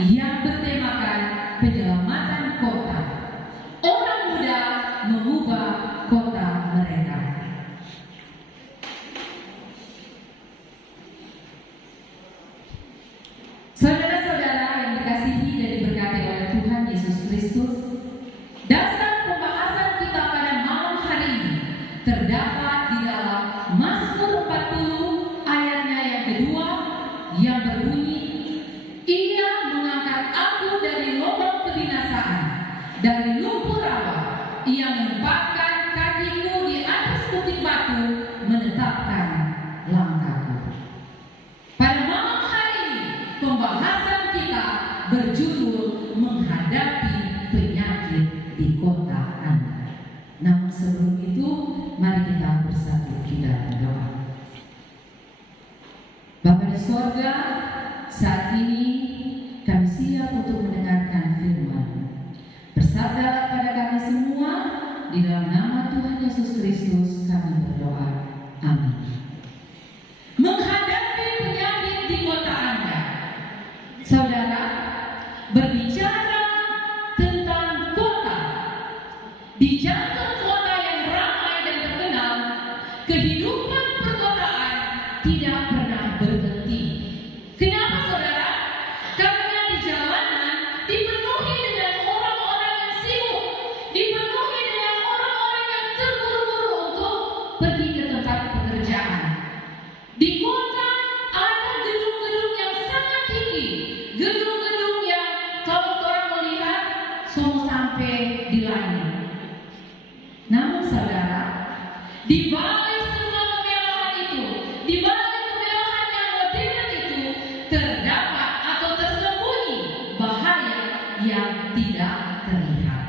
yang bertemakan penyelamatan kota. Orang muda mengubah kota mereka. Saudara-saudara yang dikasihi dan diberkati oleh Tuhan Yesus Kristus, dasar pembahasan kita pada malam hari ini terdapat di dalam Mazmur 40 ayatnya yang kedua yang berbunyi, Ia mengangkat aku dari lubang kebinasaan, dari lumpur rawa. Ia menempatkan kakiku di atas bukit batu, menetapkan langkahku. Pada malam hari ini pembahasan kita berjudul menghadapi penyakit di kota Anda. Namun sebelum itu, mari kita bersatu di dalam doa. Bapa di sorga, saat ini kami siap untuk mendengarkan firman. Bersabdalah pada kami semua, di dalam nama Tuhan Yesus Kristus kami berdoa. Amin. Menghadapi penyakit di kota Anda. Saudara, berbicara tentang kota, di jantung kota yang ramai dan terkenal, kehidupan perkotaan tidak pernah berhenti. Kenapa saudara? Karena di jalanan dipenuhi dengan orang-orang yang sibuk, dipenuhi dengan orang-orang yang terburu-buru untuk pergi ke tempat pekerjaan. Di kota ada gedung-gedung yang sangat tinggi, gedung-gedung yang kalau orang melihat semua sampai di langit. Namun saudara, di balik semua kemewahan itu, di balik kemewahan yang modern itu, terdapat atau tersembunyi bahaya yang tidak terlihat.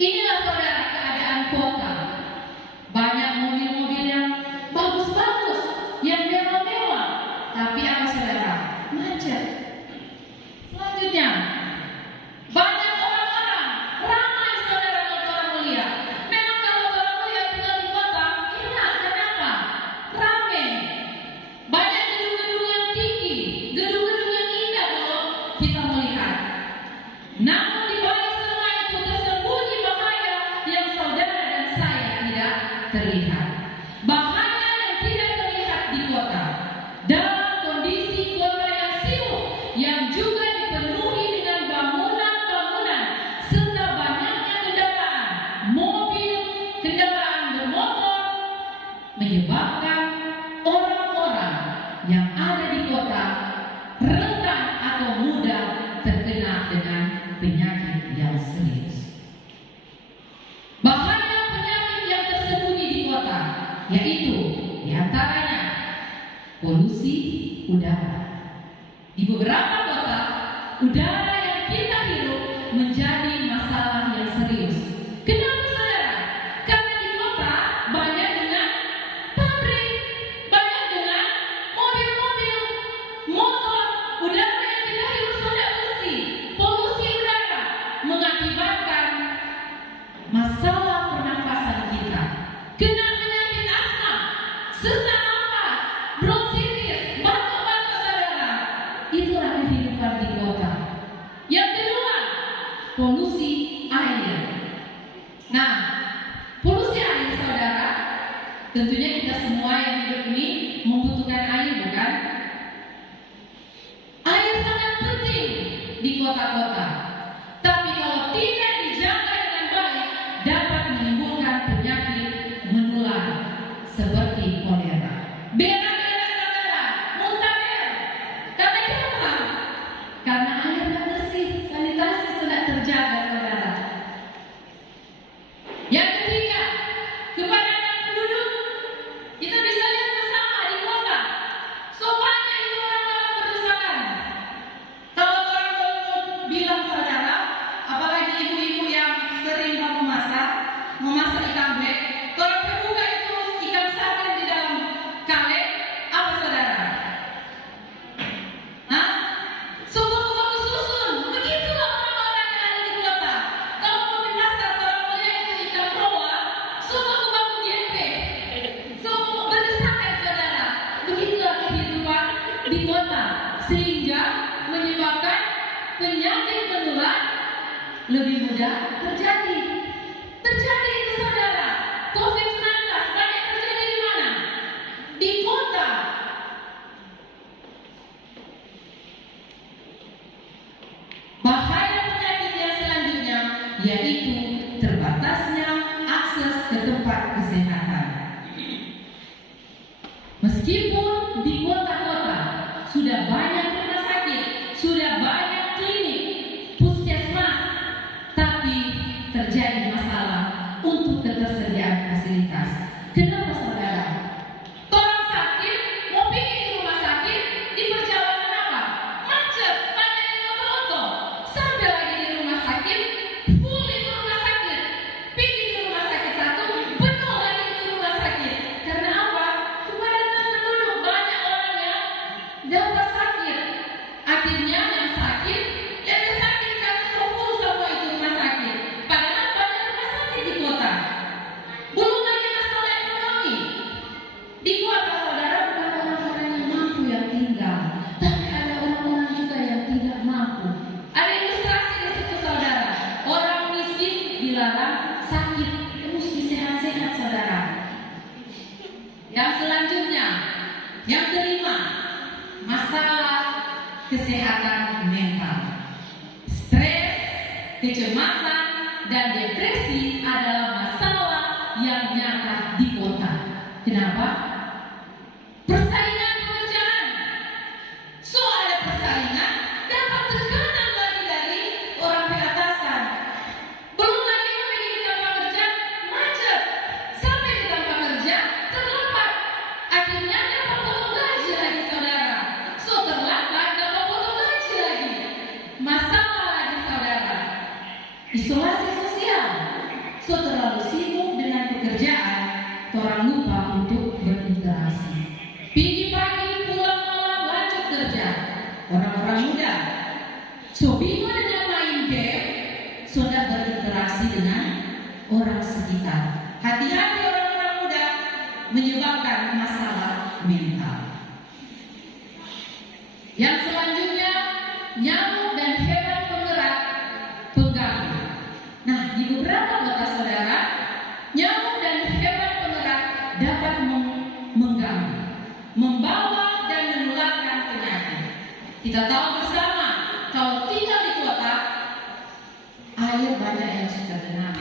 Inilah saudara keadaan kota. Banyak mobil-mobil yang bagus-bagus, yang mewah-mewah, tapi apa saudara? Macet. Selanjutnya, banyak orang-orang, ramai saudara kalau orang melihat. Memang kalau orang melihat tinggal di kota, enak, kenapa? Ramai. Banyak gedung-gedung yang tinggi, gedung-gedung yang indah kalau kita melihat. Namun di balik semua itu tersembunyi bahaya yang saudara dan saya tidak terlihat. Bahaya yang tidak terlihat di kota. Dalam kondisi kota yang sibuk, yang juga dipenuhi dengan bangunan-bangunan serta banyaknya kendaraan, mobil, kendaraan bermotor, menyebabkan orang-orang yang ada di kota rentan atau mudah terkena dengan penyakit yang serius. Bahaya penyakit yang tersembunyi di kota yaitu diantaranya polusi udara. Di beberapa kota, udara yang kita hirup menjadi masalah yang serius. Kenapa saudara? Karena di kota banyak dengan pabrik, banyak dengan mobil-mobil, motor, udara yang kita hirup tidak bersih, polusi udara mengakibatkan masalah pernafasan kita. Kena penyakit asma, sesak nafas, bronkitis, batuk-batuk saudara. Itulah kehidupan di kota. Yang kedua, polusi air. Nah, polusi air saudara, tentunya kita semua yang hidup ini membutuhkan air, bukan? Air sangat penting di kota-kota. Tapi kalau tidak dijaga dengan baik, dapat menimbulkan penyakit menular seperti kolera. Berak-berak saudara, muntah-berak. Karena kenapa? Karena air tidak bersih, sanitasi tidak terjaga saudara. Yang ketiga, kepadatan penduduk. Kita bisa lihat bersama di kota. Sopannya itu orang-orang berdesakan. Kalau orang mau bilang saudara, apalagi ibu-ibu yang sering memasak ikan blek, kalau terbuka itu ikan sarden di dalam kaleng, apa saudara? Hah? Susu susun. Begitulah orang-orang yang ada di kota. penyakit menular lebih mudah terjadi. Terjadi itu saudara. COVID-19 banyak terjadi di mana? Di kota. Bahaya penyakit yang selanjutnya yaitu terbatasnya akses ke tempat kesehatan. Meskipun di kota-kota sudah banyak rumah sakit, sudah banyak klinik, puskesmas, tapi terjadi masalah untuk ketersediaan fasilitas. Kenapa saudara? Orang sakit mau pergi ke rumah sakit, di perjalanan apa? Macet, banyak yang motor-motor. Sampai lagi di rumah sakit, full itu rumah sakit. Pergi ke rumah sakit satu, penuh lagi itu rumah sakit. Karena apa? Kepadatan penduduk, banyak orang yang dapat sakit. Akhirnya yang sakit lebih sakit karena full semua itu rumah sakit. Padahal banyak rumah sakit di kota. Belum lagi masalah ekonomi. Di kota saudara bukan orang-orang yang mampu yang tinggal, tapi ada orang-orang juga yang tidak mampu. Ada ilustrasi di situ saudara. Orang miskin dilarang sakit, mesti sehat-sehat saudara. Yang selanjutnya, yang kelima, masalah kesehatan mental. Stres, kecemasan, dan depresi adalah masalah yang nyata di kota. Kenapa? Persaingan pekerjaan. So ada persaingan, dapat tekanan lagi dari orang di atasan. Belum lagi pergi di tempat kerja, macet. Sampai di tempat kerja, terlambat. Akhirnya dapat potong gaji lagi saudara. So terlambat, dapat potong gaji lagi. Masalah lagi saudara. Isolasi sosial. So terlalu sibuk dengan pekerjaan, orang lupa untuk berinteraksi. Pergi pagi, pulang malam, lanjut kerja. Orang-orang muda so bingung dengan main game, sudah berinteraksi dengan orang sekitar. Hati-hati orang-orang muda menyebabkan masalah mental. Yang selanjutnya, nyamuk dan hewan penggerak pengganggu. Nah, di beberapa kota saudara, nyamuk dan hewan penggerak dapat mengganggu, membawa dan menularkan penyakit. Kita tahu bersama, kalau tinggal di kota, air banyak yang suka tenang,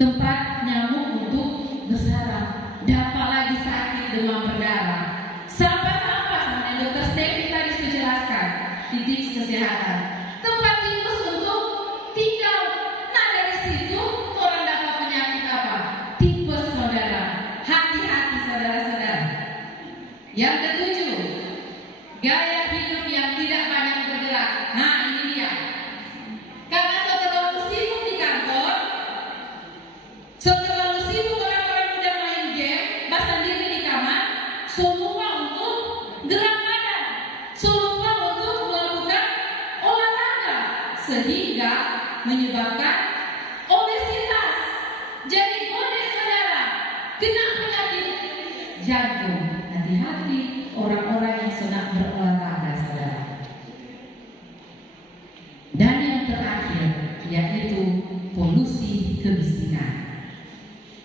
tempat nyamuk untuk bersarang, dapat lagi sakit demam berdarah, sampah-sampah sama yang dokter Stevi tadi sudah jelaskan di tips kesehatan. Tempat tikus untuk tinggal. Nah dari situ orang dapat penyakit apa? Tipes saudara. Hati-hati saudara-saudara. Yang ketujuh, gaya hidup yang tidak banyak bergerak. Nah ini dia. Karena terlalu sibuk di kantor, terlalu sibuk orang-orang muda main game, bahkan diri di kamar, lupa untuk gerak badan, lupa untuk melakukan olahraga, sehingga menyebabkan obesitas. Jadi boleh saudara kena penyakit jantung. Hati-hati orang-orang yang sedang berolahraga saudara. Dan yang terakhir yaitu polusi kemiskinan.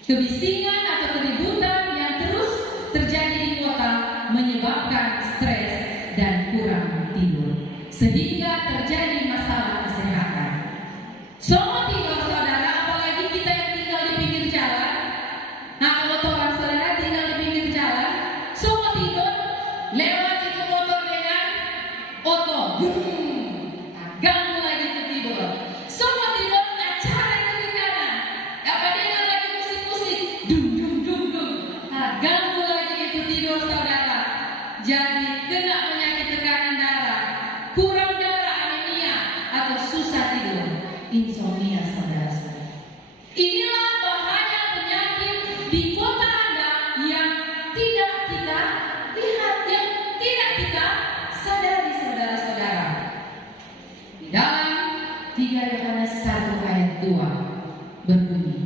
Kemiskinan atau keributan yang terus terjadi di kota menyebabkan stres dan kurang tidur, sehingga terjadi masalah kesehatan. Semua tidur saudara, apalagi kita yang tinggal di pinggir jalan. Nah kalau orang saudara tinggal di pinggir jalan, semua tidur, lewat itu motor dengan oto, ganggu lagi itu tidur. Semua tidur, acara itu di kanan, dapat dengar lagi musik-musik, ganggu lagi itu tidur saudara. Jadi kena penyakit tekanan darah, kurang darah, anemia, atau susah tidur, insomnia saudara-saudara. Inilah bahaya penyakit di kota Anda yang tidak kita lihat, yang tidak kita sadari saudara-saudara. Di dalam 3 Yohanes 1 ayat 2 berbunyi,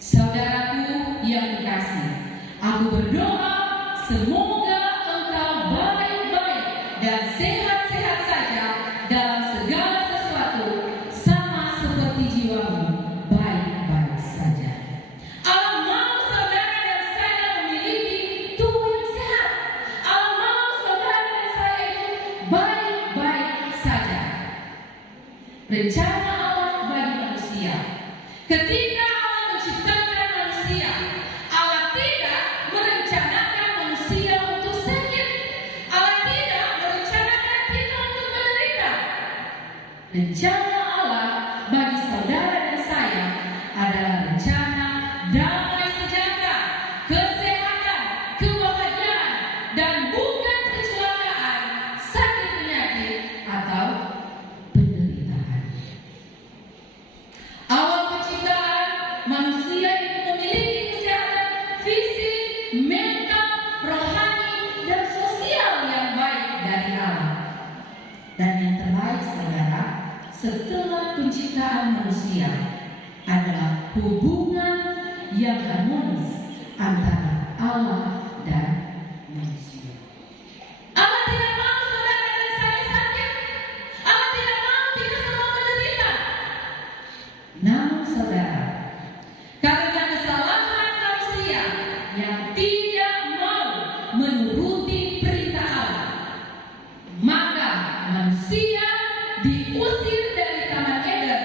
saudaraku yang dikasih, aku berdoa semoga engkau baik-baik dan sehat-sehat saja dalam segala rencana Allah bagi manusia. Ketika Allah menciptakan manusia, Allah tidak merencanakan manusia untuk sakit. Allah tidak merencanakan kita untuk menderita. Rencana Allah bagi saudara dan saya adalah rencana damai sejahtera, kesehatan, kebahagiaan, dan bukan kecelakaan, sakit penyakit, atau penderitaan. Awal penciptaan manusia itu memiliki kesehatan fisik, mental, rohani, dan sosial yang baik dari Allah. Dan yang terbaik, saudara, setelah penciptaan manusia adalah hubungan yang harmonis antara Allah dan manusia. Allah tidak mau saudara dan saya sakit. Allah tidak mau kita semua menderita. Namun saudara, karena kesalahan manusia yang tidak mau menuruti perintah Allah, maka manusia diusir dari Taman Eden,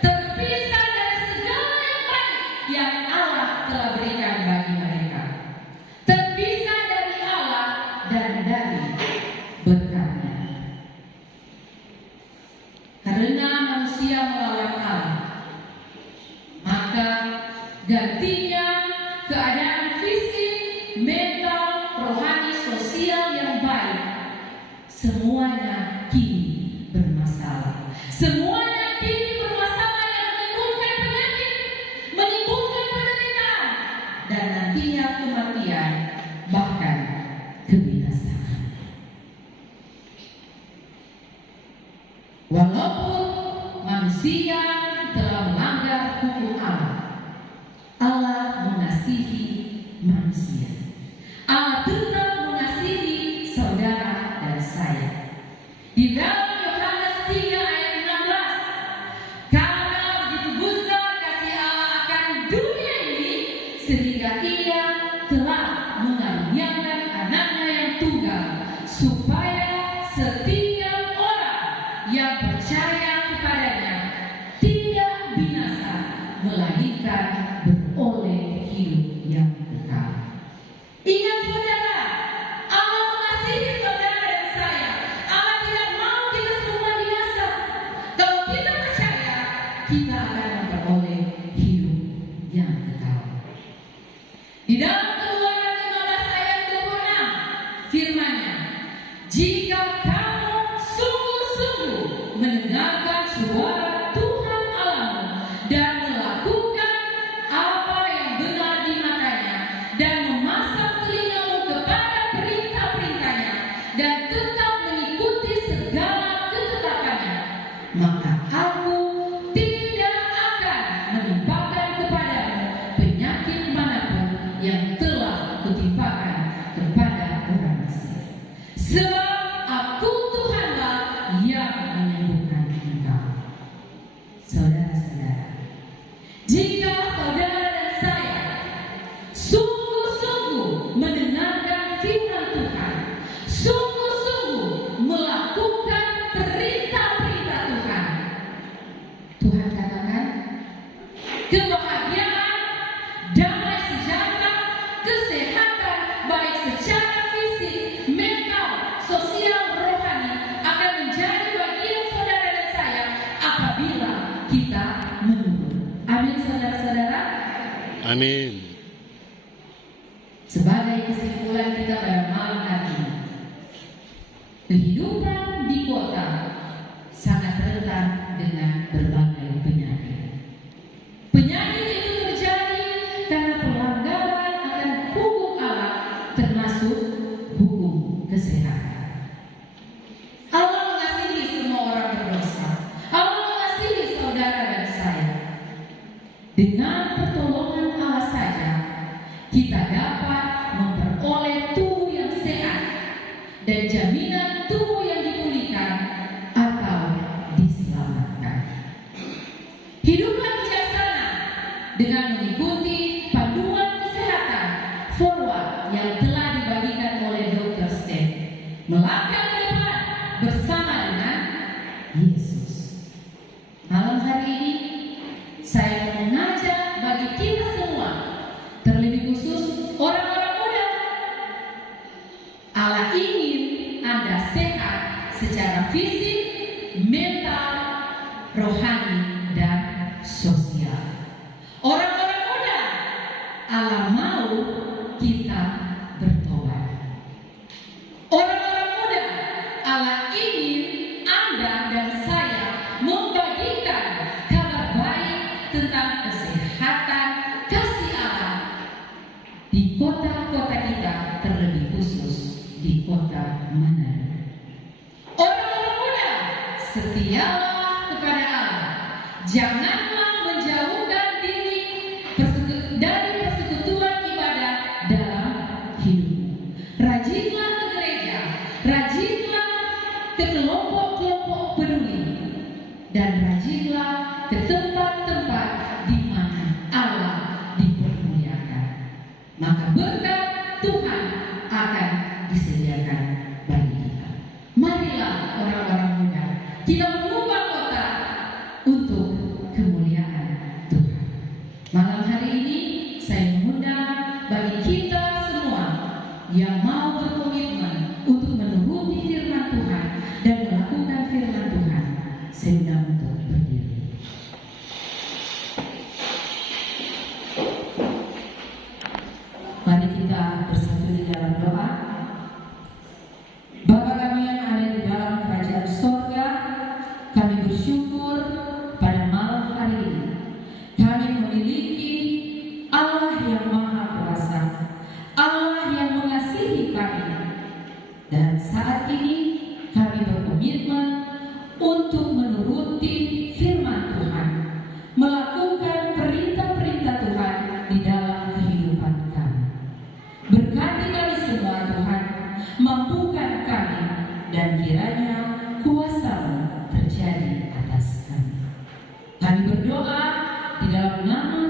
terpisah dari segala yang baik yang Allah telah berikan bagi mereka, terpisah dari Allah dan dari berkat-Nya. Karena manusia melawan Allah, maka gantinya keadaan fisik, mental, rohani, sosial yang baik semuanya kini bermasalah. Semuanya kini bermasalah yang menimbulkan penyakit, menimbulkan penderitaan, dan nantinya kematian, bahkan kebinasaan. Walaupun manusia telah melanggar hukum Allah, Allah mengasihi manusia. Allah tetap mengasihi saudara dan saya. Di dalam Yohanes 3 ayat 16, karena begitu besar kasih Allah akan dunia ini, sehingga Ia telah mengaruniakan anaknya yang tunggal, supaya setiap orang yang percaya kepadanya tidak binasa, melainkan beroleh hidup yang kekal. Ingat saudara, Allah mengasihi saudara dan saya. Allah tidak mau kita semua binasa. Kalau kita percaya, kita akan memperoleh hidup yang kekal. Di dalam Keluaran 15 ayat 26, firman-Nya, jika kamu sungguh-sungguh mendengarkan suara Tuhan Allahmu dan melakukan apa yang benar di matanya, dan memasang telingamu kepada perintah-perintahnya, dan tetap mengikuti segala ketetapannya, maka Aku tidak akan menimpakan kepadamu penyakit manapun yang telah kutimpakan kepada orang Mesir. Sebab Aku Tuhanlah yang menyembuhkan engkau. Saudara-saudara, jika saudara dan saya sungguh-sungguh mendengarkan firman Tuhan, sungguh-sungguh melakukan perintah-perintah Tuhan, Tuhan katakan kebahagiaan, damai sejahtera, kesehatan baik secara fisik, mental, sosial, rohani akan menjadi bagian saudara dan saya apabila kita menurut. Amin, saudara-saudara. Amin. Sebagai kesimpulan kita pada malam hari ini, kehidupan di kota sangat rentan dengan berbagai penyakit. Penyakit itu terjadi karena pelanggaran akan hukum Allah, termasuk hukum kesehatan. Allah mengasihi semua orang berdosa. Allah mengasihi saudara dan saya. Dengan pertolongan Allah saja, kita dapat memperoleh tubuh yang sehat dan jaminan tubuh yang dipulihkan atau diselamatkan. Hiduplah bijaksana dengan mengikuti panduan kesehatan forward yang telah dibagikan oleh Dr. Steph. Melangkah ke depan bersama dengan Yesus. mental, rohani, dan sosial. Orang-orang muda, Allah mau kita bertobat. Orang-orang muda, Allah ingin Anda dan saya membagikan kabar baik tentang kesehatan, kasih Allah di kota-kota kita, terlebih khusus di kota Manado. Orang-orang muda, setialah kepada Allah. Janganlah menjauhkan diri dari persekutuan ibadah dalam hidupmu. Rajinlah ke gereja, rajinlah ke kelompok-kelompok peduli, dan rajinlah ke tempat-tempat di mana Allah dipermuliakan. Maka berkat Tuhan akan disediakan bagi kita. Marilah orang-orang muda, kita mengubah kota untuk kemuliaan Tuhan. Malam hari ini saya mengundang bagi kita semua yang mau berkomitmen untuk menuruti firman Tuhan dan melakukan firman Tuhan, saya undang untuk berdiri. Mari kita bersatu di dalam doa. Bapa kami yang ada di dalam kerajaan sorga, kami bersyukur pada malam hari ini kami memiliki Allah yang Maha Kuasa, Allah yang mengasihi kami. Dan saat ini kami berkomitmen untuk menuruti firman Tuhan, melakukan perintah-perintah Tuhan di dalam kehidupan kami. Berkati kami semua Tuhan, mampukan kami, dan kiranya kuasa-Mu terjadi atas kami. Kami berdoa di dalam nama